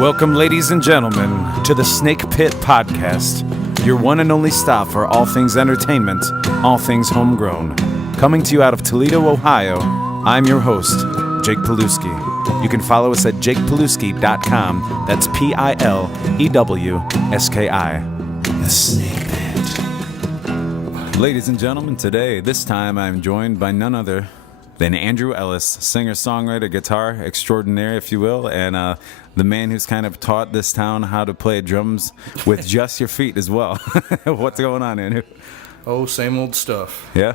Welcome, ladies and gentlemen, to the Snake Pit Podcast, your one and only stop for all things entertainment, all things homegrown. Coming to you out of Toledo, Ohio, I'm your host, Jake Pilewski. You can follow us at jakepilewski.com. That's Pilewski. The Snake Pit. Ladies and gentlemen, today, this time I'm joined by none other than Andrew Ellis, singer-songwriter, guitar extraordinaire, if you will, and the man who's kind of taught this town how to play drums with just your feet as well. What's going on, Andrew? Oh, same old stuff. Yeah.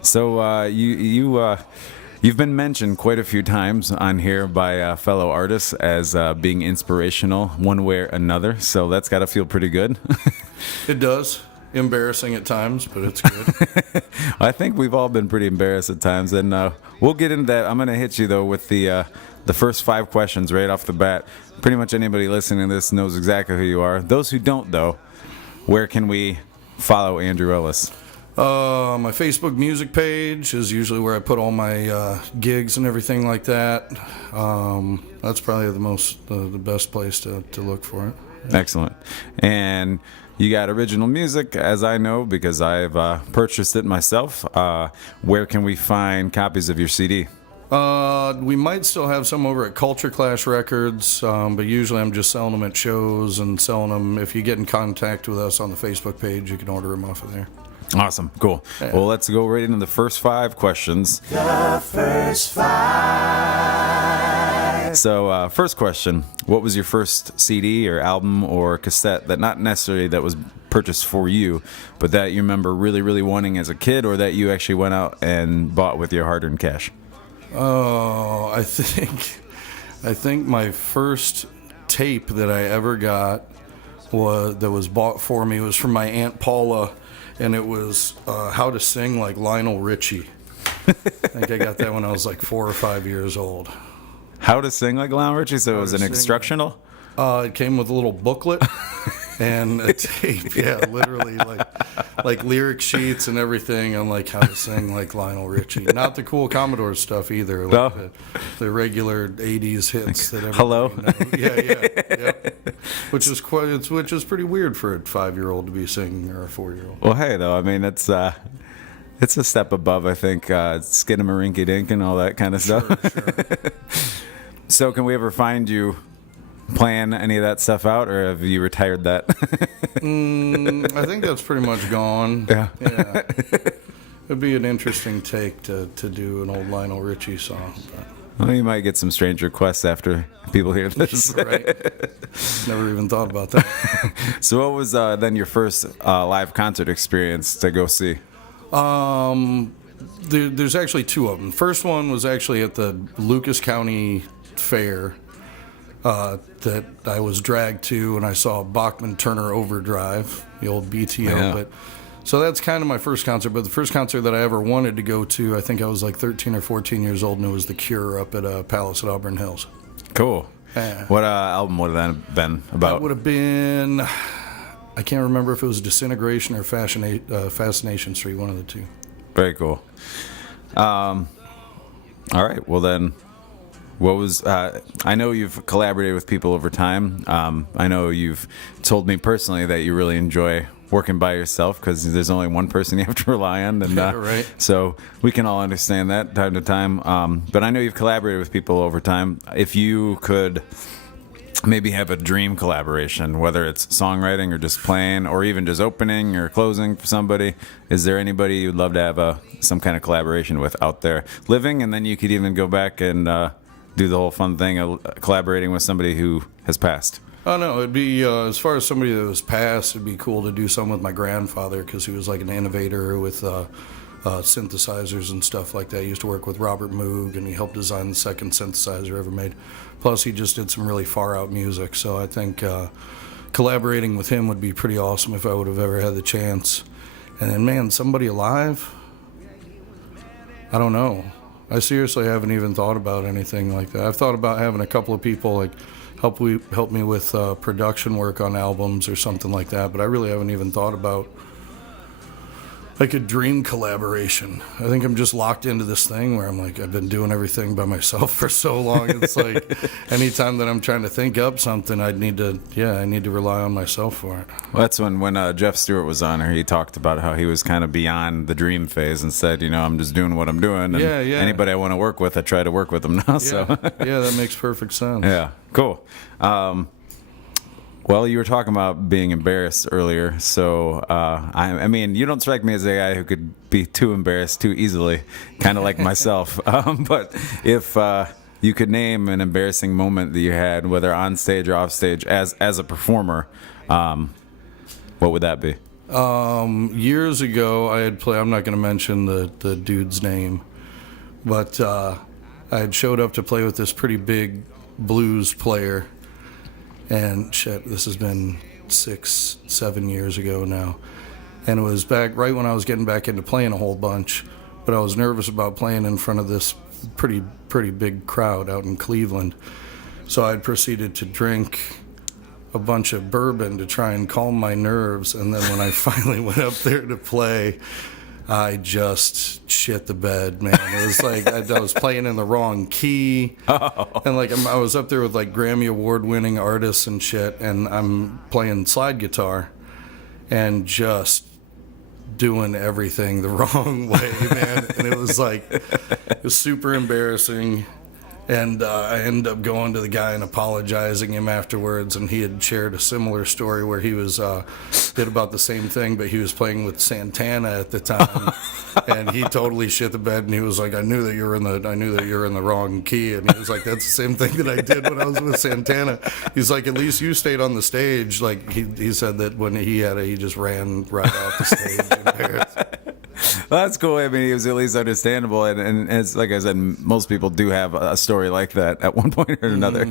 So you've been mentioned quite a few times on here by fellow artists as being inspirational one way or another. So that's got to feel pretty good. It does. Embarrassing at times, but it's good. I think we've all been pretty embarrassed at times, and we'll get into that. I'm going to hit you, though, with the first 5 questions right off the bat. Pretty much anybody listening to this knows exactly who you are. Those who don't, though, where can we follow Andrew Ellis? My Facebook music page is usually where I put all my gigs and everything like that. That's probably the best place to look for it. Yeah. Excellent. And you got original music, as I know, because I've purchased it myself. Where can we find copies of your CD? We might still have some over at Culture Clash Records, but usually I'm just selling them at shows and selling them. If you get in contact with us on the Facebook page, you can order them off of there. Awesome. Cool. Yeah. Well, let's go right into the first 5 questions. The first 5. So, first question, what was your first CD or album or cassette that not necessarily that was purchased for you, but that you remember really, really wanting as a kid, or that you actually went out and bought with your hard-earned cash? Oh, I think my first tape that I ever got that was bought for me was from my Aunt Paula, and it was How to Sing Like Lionel Richie. I think I got that when I was like 4 or 5 years old. How to Sing Like Lionel Richie? So it was an instructional? It came with a little booklet and a tape. Yeah, literally like lyric sheets and everything on like how to sing like Lionel Richie. Not the cool Commodore stuff either. Like the regular 80s hits that everybody Hello? knows. Yeah. Which is pretty weird for a 5-year-old to be singing, or a 4-year-old. Well, hey, though, I mean, it's a step above, I think, Skidamarinky-Dink and all that kind of stuff. Sure. So can we ever find you playing any of that stuff out, or have you retired that? I think that's pretty much gone. Yeah. It'd be an interesting take to do an old Lionel Richie song. Well, you might get some strange requests after people hear this. Right. Never even thought about that. So what was then your first live concert experience to go see? There's actually 2 of them. First one was actually at the Lucas County Fair that I was dragged to, and I saw Bachman Turner Overdrive, the old BTO. Yeah. So that's kind of my first concert. But the first concert that I ever wanted to go to, I think I was like 13 or 14 years old, and it was The Cure up at Palace at Auburn Hills. Cool. Yeah. What album would that have been about? That would have been, I can't remember if it was Disintegration or Fascination Street, one of the 2. Very cool. All right. Well, then, what was... I know you've collaborated with people over time. I know you've told me personally that you really enjoy working by yourself because there's only one person you have to rely on. And, right. So we can all understand that time to time. But I know you've collaborated with people over time. If you could maybe have a dream collaboration, whether it's songwriting or just playing or even just opening or closing for somebody, is there anybody you'd love to have some kind of collaboration with out there living? And then you could even go back and do the whole fun thing of collaborating with somebody who has passed. Oh, no, it'd be, as far as somebody that was passed, it'd be cool to do something with my grandfather, because he was like an innovator with synthesizers and stuff like that. He used to work with Robert Moog, and he helped design the second synthesizer ever made. Plus, he just did some really far-out music, so I think collaborating with him would be pretty awesome if I would have ever had the chance. And then, man, somebody alive? I don't know. I seriously haven't even thought about anything like that. I've thought about having a couple of people like help me with production work on albums or something like that, but I really haven't even thought about like a dream collaboration. I think I'm just locked into this thing where I'm like, I've been doing everything by myself for so long. It's like anytime that I'm trying to think up something, I need to rely on myself for it. Well, that's when Jeff Stewart was on here. He talked about how he was kind of beyond the dream phase and said, I'm just doing what I'm doing. And anybody I want to work with, I try to work with them now. So yeah, that makes perfect sense. Yeah, cool. Well, you were talking about being embarrassed earlier, so I mean, you don't strike me as a guy who could be too embarrassed too easily, kind of like myself. But if you could name an embarrassing moment that you had, whether on stage or off stage, as a performer, what would that be? Years ago, I had played. I'm not going to mention the dude's name, but I had showed up to play with this pretty big blues player. And shit, this has been 6-7 years ago now. And it was back right when I was getting back into playing a whole bunch. But I was nervous about playing in front of this pretty big crowd out in Cleveland. So I'd proceeded to drink a bunch of bourbon to try and calm my nerves. And then when I finally went up there to play, I just shit the bed, man. It was like I was playing in the wrong key. And like I was up there with like Grammy Award-winning artists and shit, and I'm playing slide guitar and just doing everything the wrong way, man. And it was super embarrassing. And I ended up going to the guy and apologizing him afterwards, and he had shared a similar story where he was did about the same thing, but he was playing with Santana at the time, and he totally shit the bed, and he was like, I knew that you were in the wrong key, and he was like, that's the same thing that I did when I was with Santana. He's like, at least you stayed on the stage. Like he said that when he had it, he just ran right off the stage embarrassed. Well, that's cool. I mean, it was at least understandable, and it's like I said, most people do have a story like that at one point or another.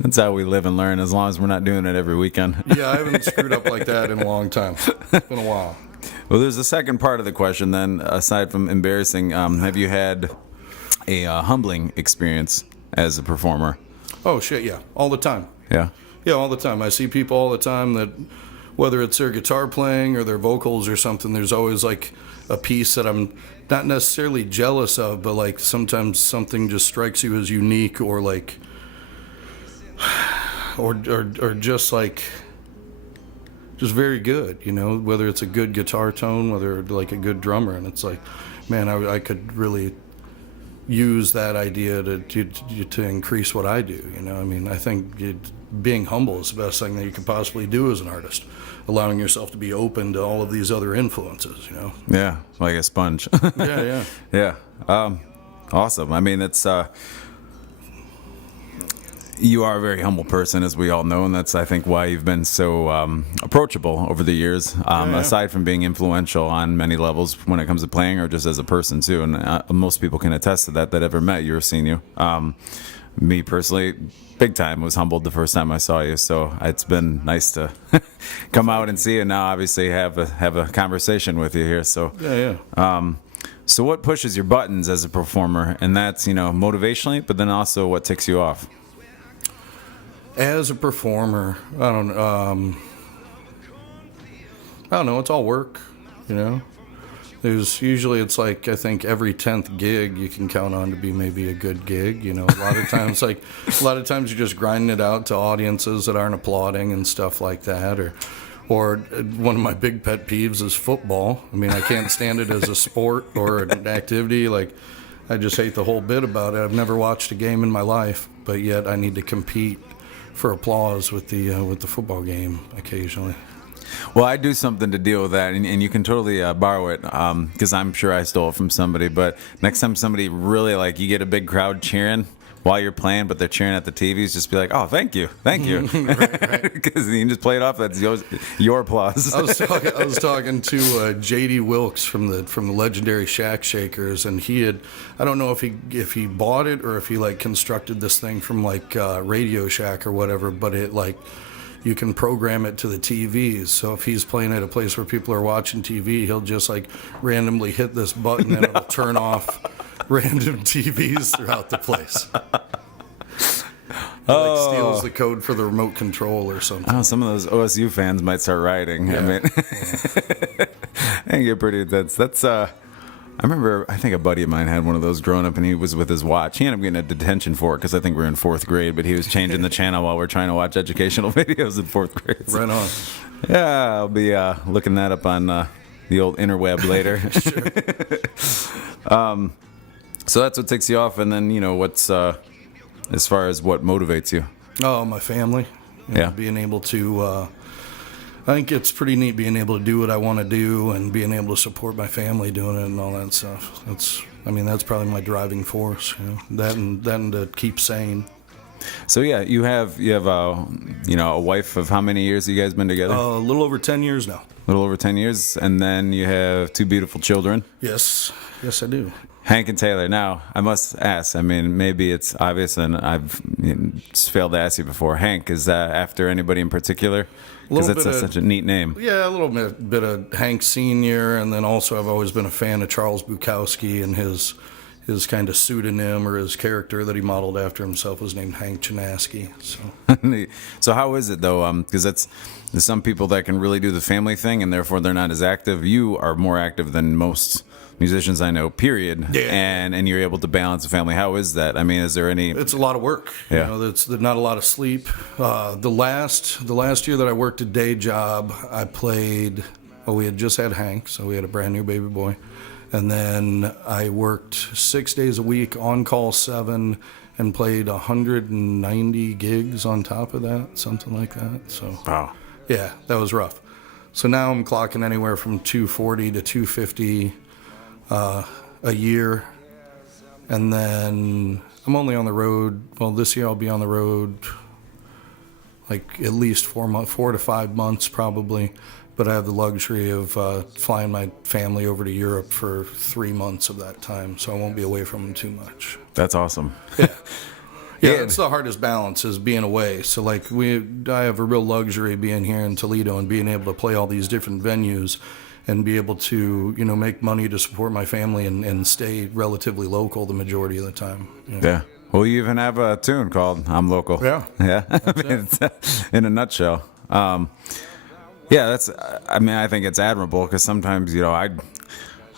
That's how we live and learn, as long as we're not doing it every weekend. Yeah, I haven't screwed up like that in a long time. It's been a while. Well, there's a second part of the question then, aside from embarrassing. Have you had a humbling experience as a performer? Oh, shit, yeah. All the time. Yeah? Yeah, all the time. I see people all the time that, whether it's their guitar playing or their vocals or something, there's always like a piece that I'm not necessarily jealous of, but like sometimes something just strikes you as unique or like, or just like, just very good, whether it's a good guitar tone, whether like a good drummer, and it's like, man, I could really use that idea to increase what I do. I mean, I think being humble is the best thing that you can possibly do as an artist, allowing yourself to be open to all of these other influences. Yeah, like a sponge. Yeah. Awesome. I mean, it's you are a very humble person, as we all know, and that's, I think, why you've been so approachable over the years, aside from being influential on many levels when it comes to playing or just as a person, too. And most people can attest to that ever met you or seen you. Me, personally, big time, was humbled the first time I saw you, so it's been nice to come out and see you, and now obviously have a conversation with you here. So Yeah. So what pushes your buttons as a performer? And that's, motivationally, but then also what ticks you off? As a performer, I don't know. It's all work, There's usually, it's like, I think every 10th gig you can count on to be maybe a good gig. A lot of times, you're just grinding it out to audiences that aren't applauding and stuff like that. Or one of my big pet peeves is football. I mean, I can't stand it as a sport or an activity. Like, I just hate the whole bit about it. I've never watched a game in my life, but yet I need to compete for applause with the football game occasionally. Well, I do something to deal with that, and you can totally borrow it, because I'm sure I stole it from somebody. But next time somebody really, you get a big crowd cheering while you're playing, but they're cheering at the TVs, just be like, oh, thank you. Right. Because you can just play it off. That's your applause. I was talking to J.D. Wilkes from the legendary Shack Shakers, and he had, I don't know if he bought it or if he constructed this thing from Radio Shack or whatever, but it you can program it to the TVs. So if he's playing at a place where people are watching TV, he'll just randomly hit this button and it'll turn off random TVs throughout the place. Like steals the code for the remote control or something. Oh, some of those OSU fans might start rioting. Yeah. I mean, and get pretty intense. That's I remember, I think a buddy of mine had one of those growing up, and he was with his watch. He ended up getting a detention for it because I think we were in 4th grade, but he was changing the channel while we're trying to watch educational videos in 4th grade. So, Right on. yeah, I'll be looking that up on the old interweb later. So that's what takes you off, and then, what's, as far as what motivates you? Oh, my family. Yeah. Being able to, I think it's pretty neat being able to do what I want to do and being able to support my family doing it and all that stuff. That's probably my driving force. That and to keep sane. So yeah, you have a wife of how many years have you guys been together? A little over 10 years now. A little over 10 years, and then you have 2 beautiful children. Yes, I do. Hank and Taylor. Now, I must ask, maybe it's obvious, and I've just failed to ask you before. Hank, is that after anybody in particular? Because it's such a neat name. Yeah, a little bit of Hank Sr., and then also I've always been a fan of Charles Bukowski, and his kind of pseudonym or his character that he modeled after himself was named Hank Chinaski. So how is it, though? Because there's some people that can really do the family thing, and therefore they're not as active. You are more active than most musicians I know, period. Yeah. And you're able to balance the family. How is that? Is there any... It's a lot of work. Yeah. There's not a lot of sleep. The last year that I worked a day job, I played... Well, we had just had Hank, so we had a brand new baby boy. And then I worked 6 days a week, on call 7, and played 190 gigs on top of that, something like that. So, Wow. Yeah, that was rough. So now I'm clocking anywhere from 240 to 250 a year. And then I'm only on the road. Well, this year I'll be on the road like at least 4 to 5 months probably. But I have the luxury of flying my family over to Europe for 3 months of that time, so I won't be away from them too much. That's awesome. Yeah, it's the hardest balance is being away. So I have a real luxury being here in Toledo and being able to play all these different venues and be able to, make money to support my family and stay relatively local the majority of the time. Yeah. Well, you even have a tune called "I'm Local." Yeah. Yeah. It's, in a nutshell. Yeah, I think it's admirable because sometimes, I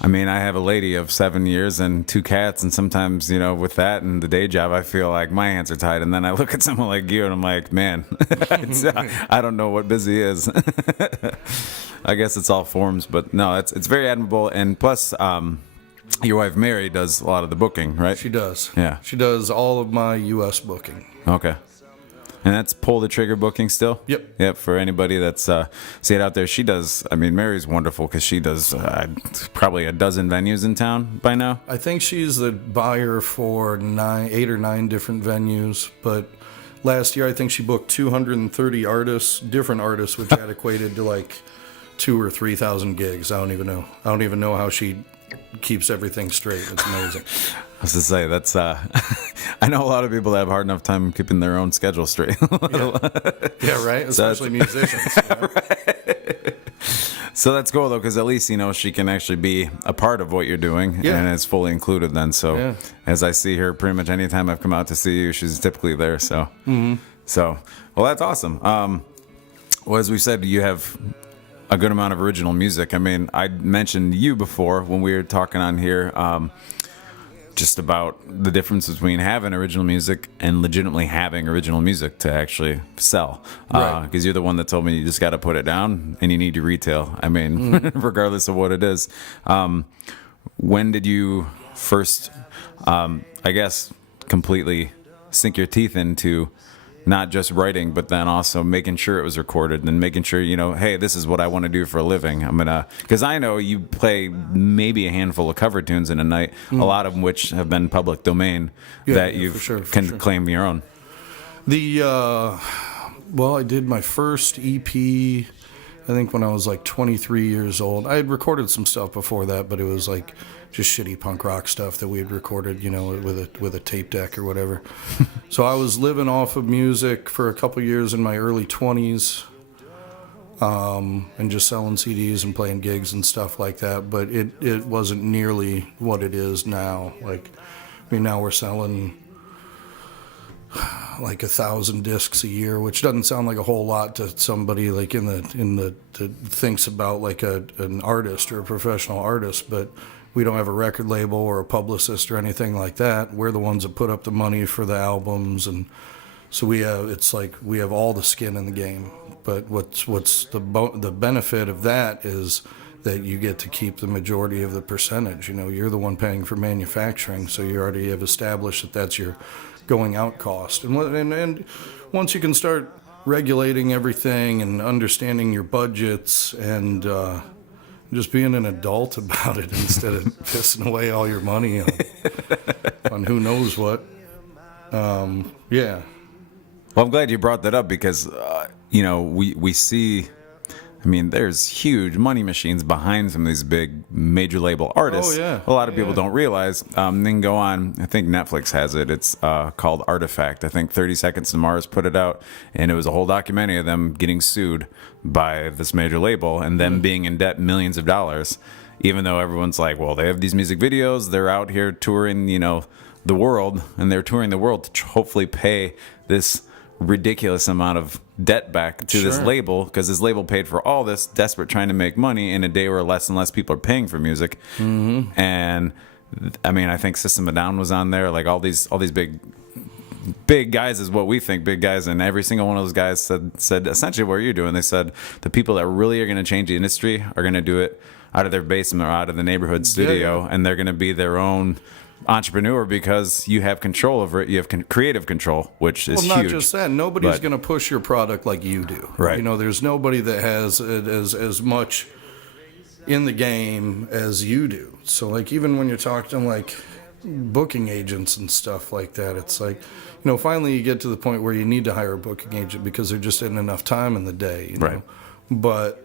have a lady of 7 years and 2 cats, and sometimes, with that and the day job, I feel like my hands are tied. And then I look at someone like you and I'm like, man, I don't know what busy is. I guess it's all forms, but no, it's very admirable. And plus, your wife Mary does a lot of the booking, right? She does. Yeah. She does all of my U.S. booking. Okay. And that's pull the trigger booking still? Yep. For anybody that's see it out there, she does. Mary's wonderful because she does probably a dozen venues in town by now. I think she's the buyer for 8 or 9 different venues. But last year, I think she booked 230 different artists, which had equated to like 2,000 or 3,000 gigs. I don't even know how she keeps everything straight. It's amazing. I was to say that's. I know a lot of people that have a hard enough time keeping their own schedule straight. Yeah, right. Especially musicians. Right. So that's cool though, because at least she can actually be a part of what you're doing, and it's fully included then. So as I see her, pretty much anytime I've come out to see you, she's typically there. So, well, that's awesome. Well, as we said, you have a good amount of original music. I mentioned you before when we were talking on here. Just about the difference between having original music and legitimately having original music to actually sell. Because you're the one that told me you just got to put it down and you need to retail. Regardless of what it is. When did you first, completely sink your teeth into not just writing, but then also making sure it was recorded and making sure, hey, this is what I want to do for a living. Because I know you play maybe a handful of cover tunes in a night, a lot of them which have been public domain that you can claim your own. I did my first EP, I think when I was like 23 years old. I had recorded some stuff before that, but it was like just shitty punk rock stuff that we had recorded, with a tape deck or whatever. So I was living off of music for a couple years in my early 20s, and just selling CDs and playing gigs and stuff like that. But it wasn't nearly what it is now. Now we're selling, like 1,000 discs a year, which doesn't sound like a whole lot to somebody like in the that thinks about like an artist or a professional artist, but we don't have a record label or a publicist or anything like that. We're the ones that put up the money for the albums, and so we have all the skin in the game. But what's the benefit of that is that you get to keep the majority of the percentage. You know, you're the one paying for manufacturing, so you already have established that that's your going out cost. And once you can start regulating everything and understanding your budgets and just being an adult about it instead of pissing away all your money on who knows what. Yeah. Well, I'm glad you brought that up because, we see, I mean, there's huge money machines behind some of these big major label artists. Oh, yeah. A lot of people don't realize. Then go on, I think Netflix has it. It's called Artifact. I think 30 Seconds to Mars put it out, and it was a whole documentary of them getting sued by this major label and them being in debt millions of dollars, even though everyone's like, well, they have these music videos. They're out here touring, the world, and they're touring the world to hopefully pay this ridiculous amount of debt back to this label, because this label paid for all this, desperate trying to make money in a day where less and less people are paying for music. Mm-hmm. And I mean, I think System of a Down was on there, like all these big guys is what we think big guys, and every single one of those guys said essentially what you're doing. They said the people that really are going to change the industry are going to do it out of their basement or out of the neighborhood studio, and they're going to be their own entrepreneur because you have control over it. You have creative control, which is huge. Well, not just that. Nobody's going to push your product like you do. Right. There's nobody that has it as much in the game as you do. So, like, even when you're talking like booking agents and stuff like that, it's like, finally you get to the point where you need to hire a booking agent because there just isn't enough time in the day. Right. But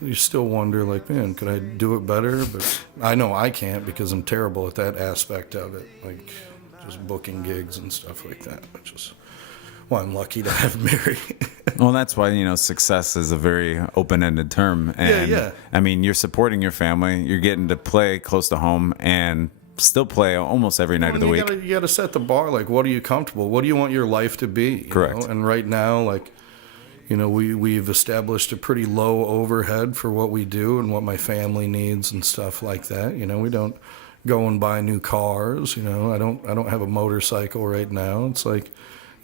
you still wonder, like, man, could I do it better? But I know I can't because I'm terrible at that aspect of it, like just booking gigs and stuff like that, which is why I'm lucky to have Mary. Well, that's why, success is a very open-ended term. And, yeah. I mean, you're supporting your family. You're getting to play close to home and still play almost every night of the week. You got to set the bar. Like, what are you comfortable? What do you want your life to be? Correct. And right now, like, we've established a pretty low overhead for what we do and what my family needs and stuff like that. We don't go and buy new cars. I don't have a motorcycle right now. It's like,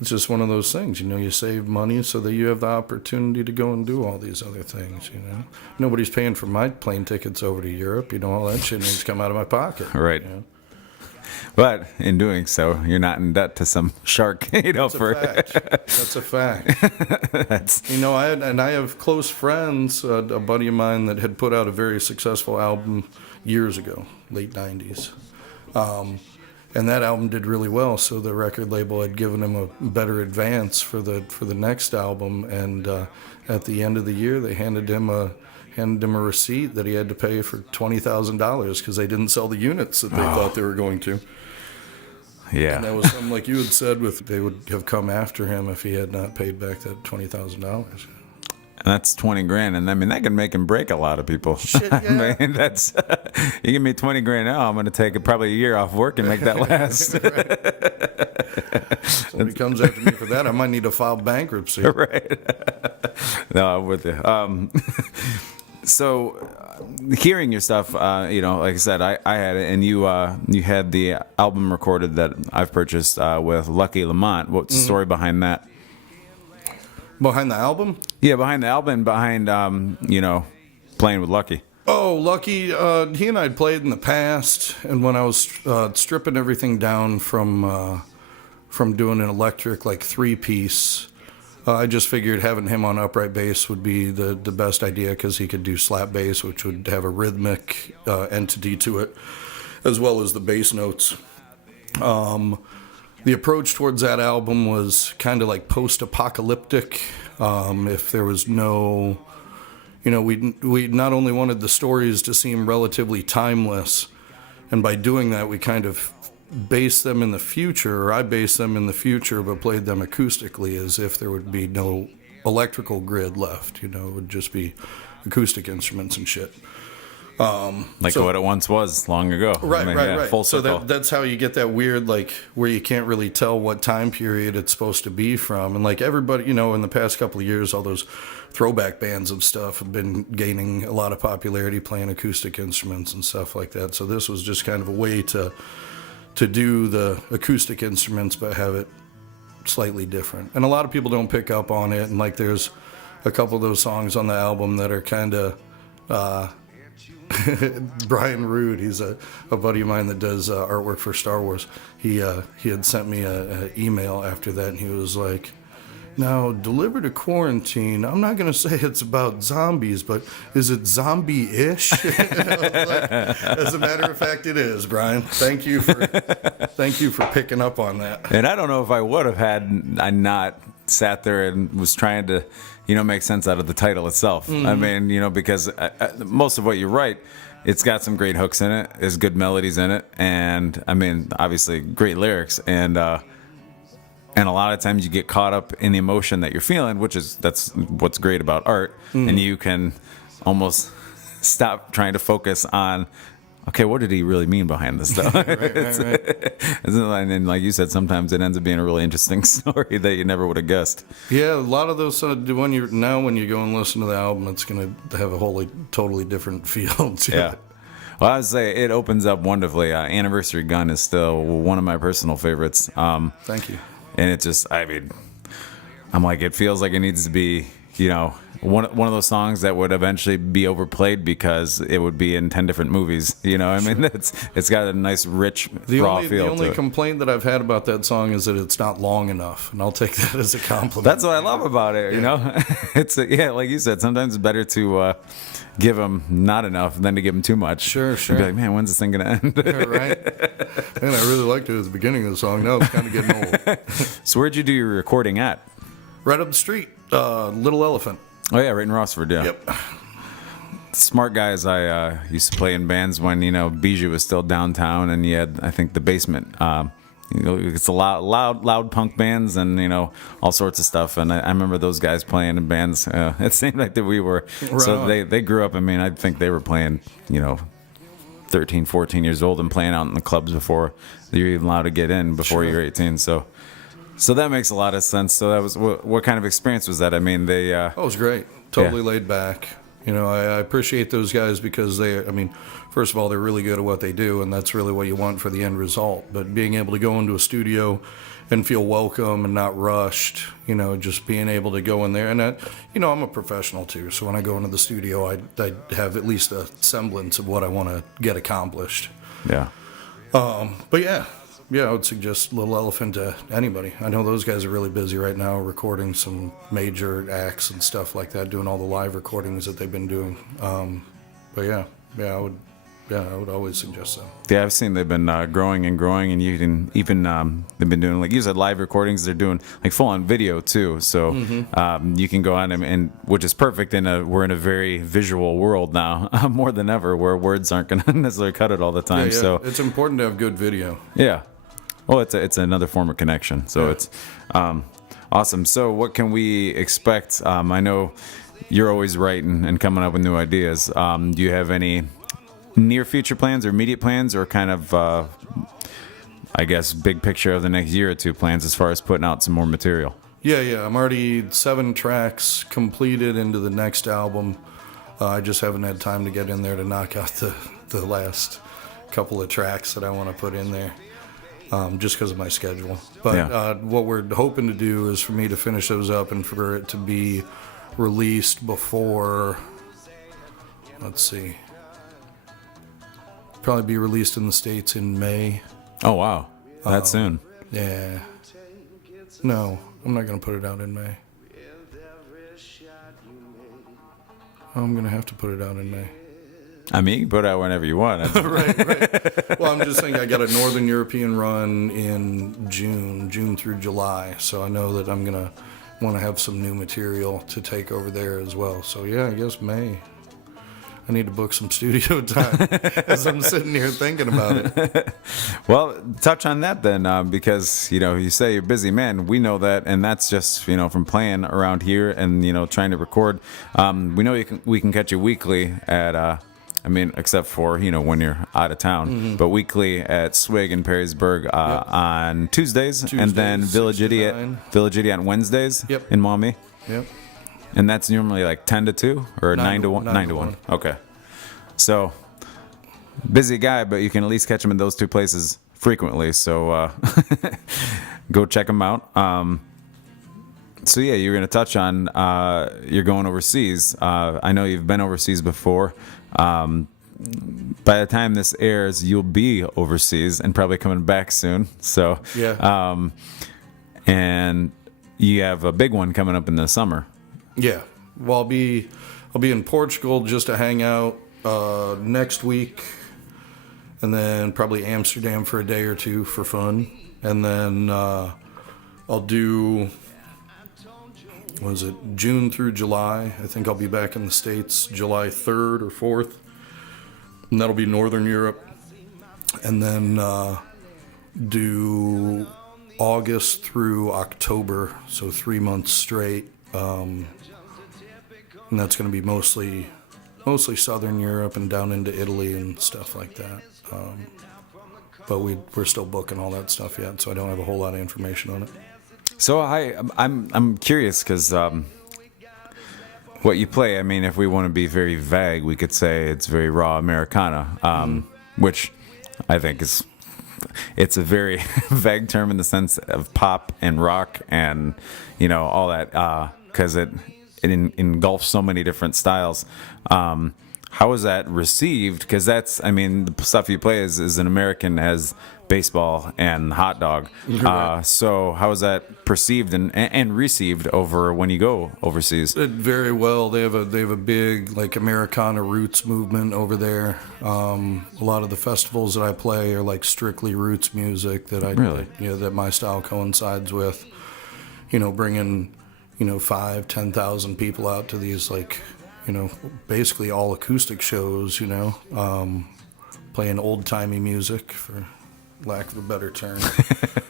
it's just one of those things. You save money so that you have the opportunity to go and do all these other things. Nobody's paying for my plane tickets over to Europe. All that shit needs to come out of my pocket. Right. But in doing so, you're not in debt to some shark. That's a fact. I have close friends. A buddy of mine that had put out a very successful album years ago, late '90s, and that album did really well. So the record label had given him a better advance for the next album, and at the end of the year, they handed him a receipt that he had to pay for $20,000 because they didn't sell the units that they thought they were going to. Yeah. And that was something like you had said, they would have come after him if he had not paid back that $20,000. And that's $20,000, and I mean that can make and break a lot of people. Shit, yeah. I mean, that's you give me $20,000 now, I'm going to take probably a year off work and make that last. Somebody comes after me for that, I might need to file bankruptcy. Right. No, I'm with you. So, hearing your stuff, like I said, I had it, and you had the album recorded that I've purchased with Lucky Lamont. What's the story behind that? Behind the album? Yeah, behind the album, behind playing with Lucky. Oh, Lucky, he and I had played in the past, and when I was stripping everything down from doing an electric, like, 3-piece, I just figured having him on upright bass would be the best idea because he could do slap bass, which would have a rhythmic entity to it, as well as the bass notes. The approach towards that album was kind of like post-apocalyptic. If there was no... we not only wanted the stories to seem relatively timeless, and by doing that, we kind of base them in the future, or I base them in the future, but played them acoustically as if there would be no electrical grid left. It would just be acoustic instruments and shit. Like what it once was long ago. Right, right. Full so circle. that's how you get that weird, like, where you can't really tell what time period it's supposed to be from. And like everybody, you know, in the past couple of years, all those throwback bands and stuff have been gaining a lot of popularity playing acoustic instruments and stuff like that. So this was just kind of a way to do the acoustic instruments but have it slightly different. And a lot of people don't pick up on it. And like there's a couple of those songs on the album that are kind of Brian Rude, he's a buddy of mine that does artwork for Star Wars. He had sent me an email after that, and he was like, now, Deliver to Quarantine, I'm not going to say it's about zombies, but is it zombie-ish? As a matter of fact, it is, Brian. Thank you for picking up on that. And I don't know if I would have had I not sat there and was trying to, make sense out of the title itself. I mean, because most of what you write, it's got some great hooks in it, there's good melodies in it, and I mean, obviously great lyrics, and a lot of times you get caught up in the emotion that you're feeling, that's what's great about art, and you can almost stop trying to focus on, okay, what did he really mean behind this stuff? Right. And then, like you said, sometimes it ends up being a really interesting story that you never would have guessed. Yeah, a lot of those, when you go and listen to the album, it's going to have a totally different feel to it. Well, I would say it opens up wonderfully. Anniversary Gun is still one of my personal favorites. Thank you. And it just, I mean, I'm like, it feels like it needs to be, one of those songs that would eventually be overplayed because it would be in 10 different movies. I mean, it's got a nice, rich, raw feel to it. The only complaint that I've had about that song is that it's not long enough, and I'll take that as a compliment. That's what I love about it, It's, like you said, sometimes it's better to give them not enough than to give them too much. Sure. And be like, man, when's this thing going to end? Right. Man, I really liked it at the beginning of the song. Now it's kind of getting old. So where'd you do your recording at? Right up the street, Little Elephant. Oh, yeah, right in Rossford, yeah. Yep. Smart guys. I used to play in bands when, Bijou was still downtown, and you had, I think, the basement. It's a loud punk bands and, all sorts of stuff. And I remember those guys playing in bands. It seemed like that we were. Right so on. they grew up. I mean, I think they were playing, 13, 14 years old and playing out in the clubs before you're even allowed to get in before you're 18. So that makes a lot of sense. So that was what kind of experience was that? I mean, they. Oh, it was great. Totally laid back. I appreciate those guys because first of all, they're really good at what they do, and that's really what you want for the end result. But being able to go into a studio and feel welcome and not rushed, just being able to go in there. And, I'm a professional too, so when I go into the studio, I have at least a semblance of what I want to get accomplished. Yeah. But yeah, I would suggest Little Elephant to anybody. I know those guys are really busy right now recording some major acts and stuff like that, doing all the live recordings that they've been doing. But yeah, I would always suggest so. Yeah, I've seen they've been growing, and you can even they've been doing, like you said, live recordings. They're doing like full on video too, so you can go on and which is perfect. We're in a very visual world now, more than ever, where words aren't going to necessarily cut it all the time. Yeah. So it's important to have good video. Yeah. Well, it's another form of connection. So it's awesome. So what can we expect? I know you're always writing and coming up with new ideas. Do you have any near future plans or immediate plans, or kind of, I guess, big picture of the next year or two plans as far as putting out some more material? Yeah. I'm already 7 tracks completed into the next album. I just haven't had time to get in there to knock out the last couple of tracks that I want to put in there. Just because of my schedule. But what we're hoping to do is for me to finish those up and for it to be released before, let's see, probably be released in the States in May. Oh, wow. That soon. Yeah. No, I'm not going to put it out in May. I'm going to have to put it out in May. I mean, you can put it out whenever you want. Right. Well, I'm just saying I got a Northern European run in June through July. So I know that I'm going to want to have some new material to take over there as well. So, yeah, I guess May. I need to book some studio time as I'm sitting here thinking about it. Well, touch on that then, because, you say you're a busy man. We know that, and that's just, from playing around here and, trying to record. We know we can catch you weekly at I mean, except for, when you're out of town, but weekly at Swig in Perrysburg on Tuesdays, and then Village Idiot on Wednesdays in Maumee. Yep. And that's normally like 10 to 2 or 9 to 1? 9 to 1. Okay. So, busy guy, but you can at least catch him in those two places frequently. So, go check him out. So, yeah, you're going to touch on you're going overseas. I know you've been overseas before. By the time this airs, you'll be overseas and probably coming back soon. So, and you have a big one coming up in the summer. Yeah. Well, I'll be in Portugal just to hang out next week, and then probably Amsterdam for a day or two for fun, and then I'll do, June through July. I think I'll be back in the States July 3rd or 4th, and that'll be Northern Europe, and then do August through October, so 3 months straight. And that's going to be mostly Southern Europe and down into Italy and stuff like that. But we're still booking all that stuff yet, so I don't have a whole lot of information on it. So I'm curious because what you play. I mean, if we want to be very vague, we could say it's very raw Americana, which I think it's a very vague term in the sense of pop and rock and all that because it engulfs so many different styles. How is that received? Because the stuff you play is an American as baseball and hot dog. So how is that perceived and received over when you go overseas? Very well. They have a big like Americana roots movement over there. A lot of the festivals that I play are like strictly roots music that my style coincides with. Bringing 5,000-10,000 people out to these basically all acoustic shows, playing old timey music for lack of a better term.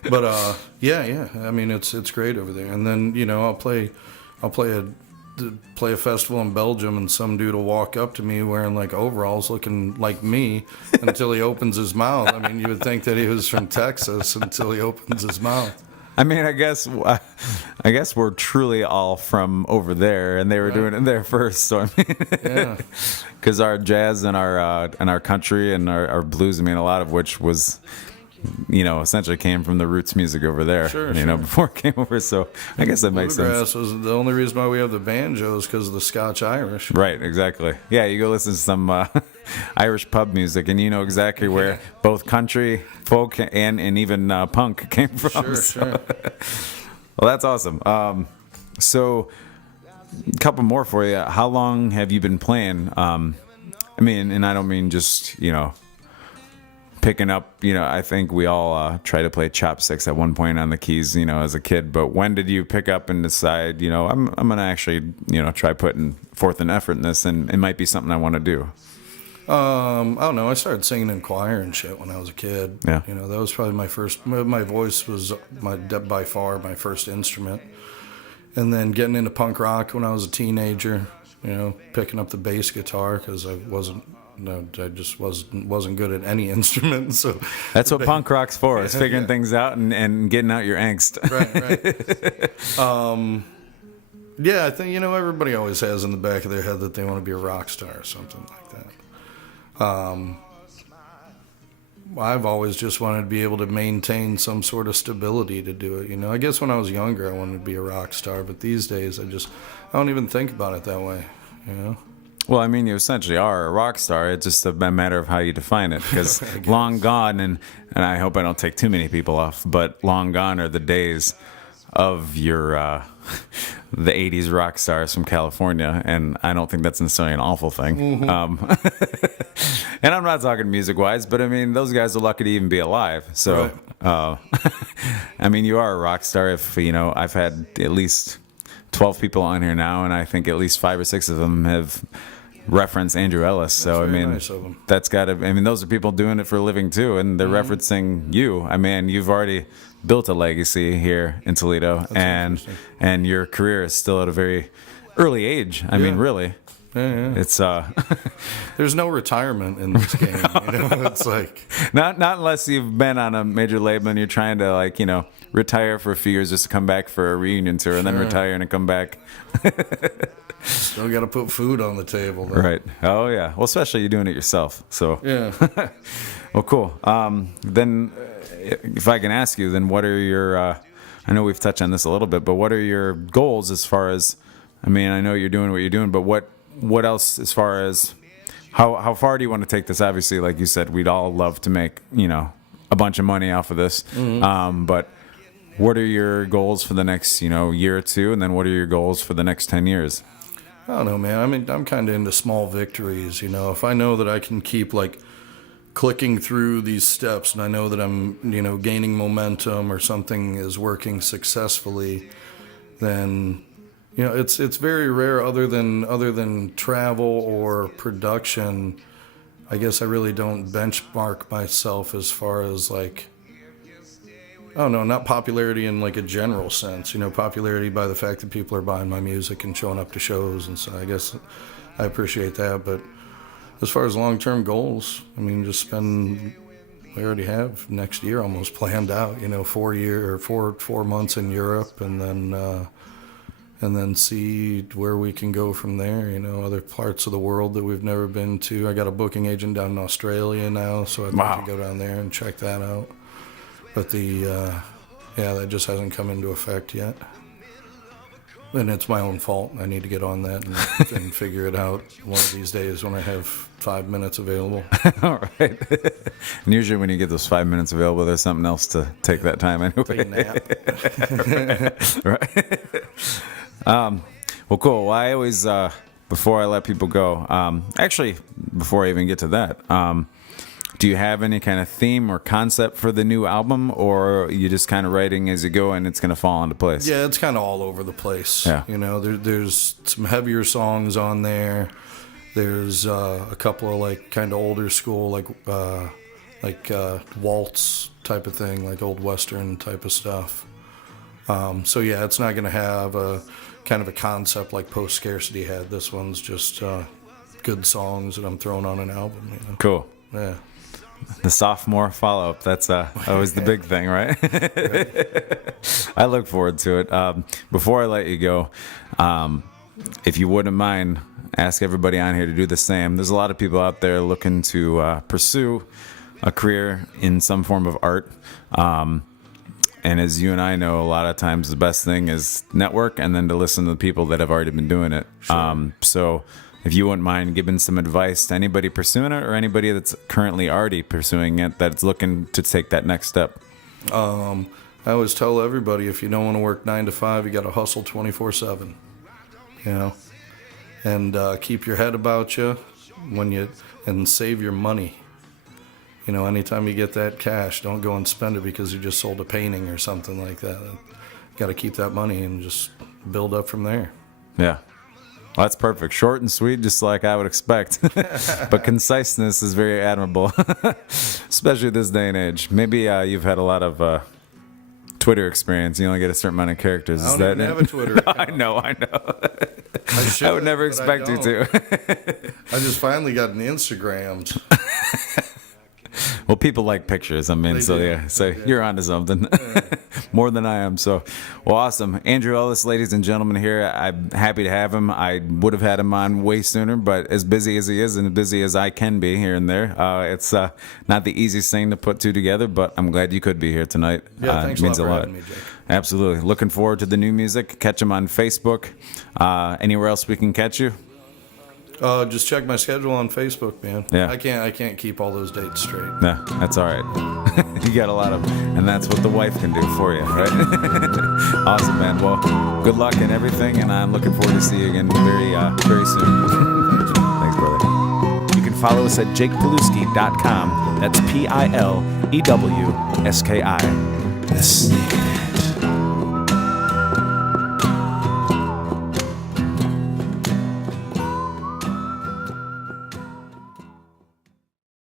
But yeah. I mean, it's great over there. And then I'll play a festival in Belgium, and some dude will walk up to me wearing like overalls, looking like me, until he opens his mouth. I mean, you would think that he was from Texas until he opens his mouth. I mean, I guess we're truly all from over there, and they were doing it there first. So I mean, because our jazz and our country and our blues, I mean, a lot of which was, essentially came from the roots music over there. Sure. Before it came over. So I guess that makes sense. Bluegrass was the only reason why we have the banjos, because of the Scotch Irish. Right. Exactly. Yeah. You go listen to some Irish pub music, and you know exactly where both country, folk, and even punk came from. Sure. Well, that's awesome. So, a couple more for you. How long have you been playing? And I don't mean just picking up. I think we all try to play chopsticks at one point on the keys, as a kid. But when did you pick up and decide, I'm gonna actually, try putting forth an effort in this, and it might be something I want to do? I don't know. I started singing in choir and shit when I was a kid. Yeah. That was probably my first. My voice was by far my first instrument. And then getting into punk rock when I was a teenager. Picking up the bass guitar because I just wasn't good at any instrument. So that's what punk rock's for. Is figuring things out and getting out your angst. Right. Yeah, I think everybody always has in the back of their head that they want to be a rock star or something like that. I've always just wanted to be able to maintain some sort of stability to do it. I guess when I was younger, I wanted to be a rock star, but these days I don't even think about it that way. Well, you essentially are a rock star. It's just a matter of how you define it. Because long gone, and I hope I don't take too many people off, but long gone are the days of your the 80s rock stars from California, and I don't think that's necessarily an awful thing. And I'm not talking music-wise, but those guys are lucky to even be alive. So, you are a rock star. If I've had at least 12 people on here now, and I think at least 5 or 6 of them have referenced Andrew Ellis. So nice of them. That's got to. Those are people doing it for a living too, and they're referencing you. You've already built a legacy here in Toledo, and your career is still at a very early age. Really. Yeah. It's There's no retirement in this game. It's like not unless you've been on a major label and you're trying to like retire for a few years just to come back for a reunion tour and then retire and come back. Still got to put food on the table, though. Right. Oh yeah. Well, especially you doing it yourself. So Yeah. Well, cool. Then, if I can ask you, then what are your? I know we've touched on this a little bit, but what are your goals as far as? I mean, I know you're doing what you're doing, but what else as far as how far do you want to take this? Obviously, like you said, we'd all love to make a bunch of money off of this. But what are your goals for the next year or two, and then what are your goals for the next 10 years? I don't know, man. I mean, I'm kind of into small victories. If I know that I can keep like clicking through these steps, and I know that I'm gaining momentum or something is working successfully, then it's very rare. Other than travel or production, I guess I really don't benchmark myself as far as like, I don't know, not popularity in like a general sense, popularity by the fact that people are buying my music and showing up to shows, and so I guess I appreciate that. But as far as long-term goals, I mean, we already have next year almost planned out, 4 months in Europe, and then see where we can go from there, other parts of the world that we've never been to. I got a booking agent down in Australia now, so I'd like to go down there and check that out. But that just hasn't come into effect yet. And it's my own fault. I need to get on that and figure it out one of these days when I have 5 minutes available. All right. And usually when you get those 5 minutes available, there's something else to take that time anyway. Take a nap. Right. Well, cool. Well, I always, before I let people go, actually, before I even get to that, do you have any kind of theme or concept for the new album, or are you just kind of writing as you go and it's going to fall into place? Yeah, it's kind of all over the place. Yeah. There's some heavier songs on there. There's a couple of like kind of older school, like waltz type of thing, like old Western type of stuff. So yeah, it's not going to have a kind of a concept like Post Scarcity had. This one's just good songs that I'm throwing on an album. Cool. Yeah. The sophomore follow-up, that's always the big thing, right? I look forward to it. Before I let you go, if you wouldn't mind, ask everybody on here to do the same. There's a lot of people out there looking to pursue a career in some form of art. And as you and I know, a lot of times the best thing is network and then to listen to the people that have already been doing it. Sure. So if you wouldn't mind giving some advice to anybody pursuing it or anybody that's currently already pursuing it that's looking to take that next step. I always tell everybody, if you don't want to work 9 to 5, you got to hustle 24/7, and keep your head about you and save your money. Anytime you get that cash, don't go and spend it because you just sold a painting or something like that. You got to keep that money and just build up from there. Yeah. Well, that's perfect. Short and sweet, just like I would expect. But conciseness is very admirable, especially this day and age. Maybe you've had a lot of Twitter experience. You only get a certain amount of characters. I don't even have a Twitter No, account. I know. I would never expect you to. I just finally got an Instagram. Well, people like pictures. I mean, They so do. yeah. So They do. you're onto something. More than I am. So, well, awesome. Andrew Ellis, ladies and gentlemen, here. I'm happy to have him. I would have had him on way sooner, but as busy as he is and as busy as I can be here and there, it's not the easiest thing to put two together, but I'm glad you could be here tonight. Yeah, thanks It means a lot a for lot. having me, Jake. Absolutely. Looking forward to the new music. Catch him on Facebook. Anywhere else we can catch you? Just check my schedule on Facebook, man. Yeah. I can't keep all those dates straight. Yeah, that's all right. You got a lot of, and that's what the wife can do for you, right? Awesome, man. Well, good luck and everything, and I'm looking forward to see you again very soon. Thanks, brother. You can follow us at jakepilewski.com. That's Pilewski. The Snake.